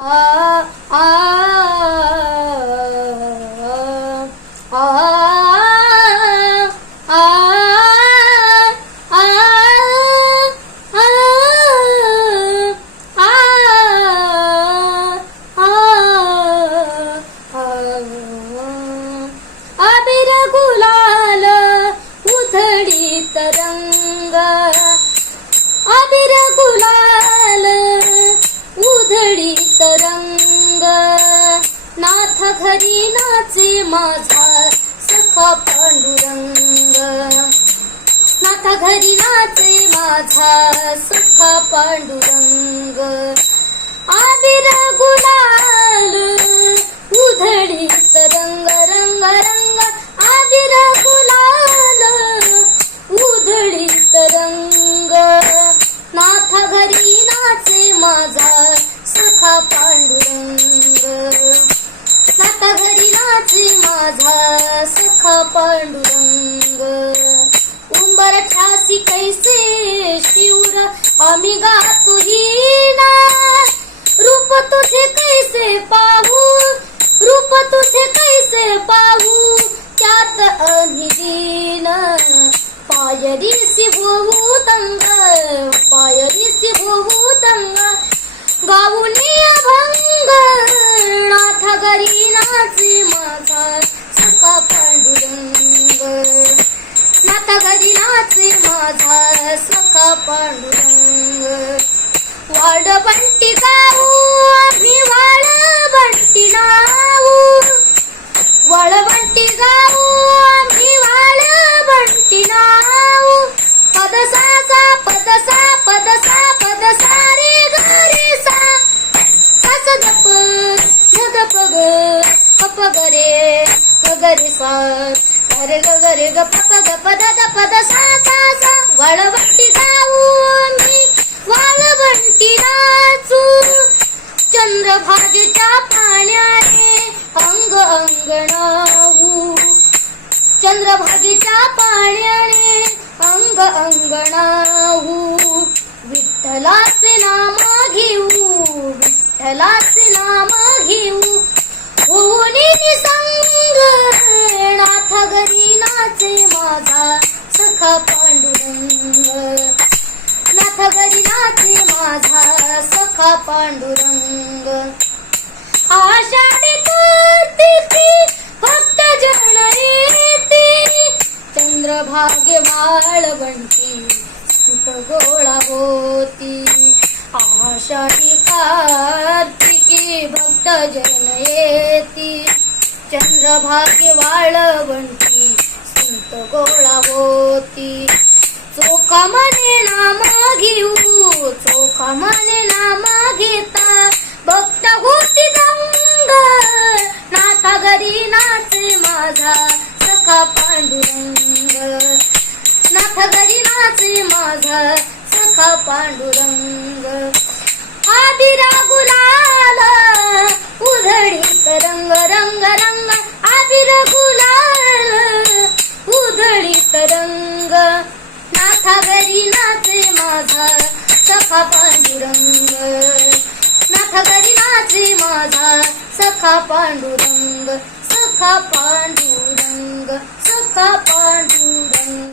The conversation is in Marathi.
Oh. Uh उधळी तरंग नाथ घरी नाचे माझा सखा पांडुरंग. नाथ घरी नाचे माझा सखा पांडुरंग. आबिर गुलाल उधळी तरंग रंग रंग. आबिर गुलाल उधळी तरंग नाथ घरी नाचे माझा पांडुरंग. नाता घरी नाचे माझा सखा पांडुरंग. उंबर ठासी कैसे शिवर? आम्ही गातो ही गाऊनी अभंग नाथ गरी नाचे माझा सखा पांडुरंग. नाथ गरी नाचे माझा सखा पांडुरंग. वाड बंटी गाऊ आम्ही वाळ बंटी नाऊ. वाळ बंटी गाऊ गरे प ग रे ग ग सा ग ग रे ग ग द द प द सा सा सा. वाळवंटी गाऊ मी वाळवंटी नाचू चंद्रभागेच्या पाण्याने अंग अंगणाऊ चंद्रभागेच्या पाण्याने अंग अंगणाऊ विठ्ठलाचे नाम घेऊ विठ्ठलाचे नाम घेऊ. नाथ घरी नाचे माझा सखा पांडुरंग. नाथ घरी नाचे माझा सखा पांडुरंग. आषाढी कार्तिकी भक्त जन येते. चंद्रभागे वाळवंटी सुत गोळा होती. आषाढी कार्तिकी भक्त जन येती. भाग्य वाळवंटी संत गोळा होती. चोखा मने नामा घेऊ चोखा मने नामा घेता. भक्त होती दंग नाथा घरी नाचे माझा. सखा पांडुरंग नाथ गरी नाचे माझा सखा पांडुरंग सखा पांडुरंग सखा पांडुरंग.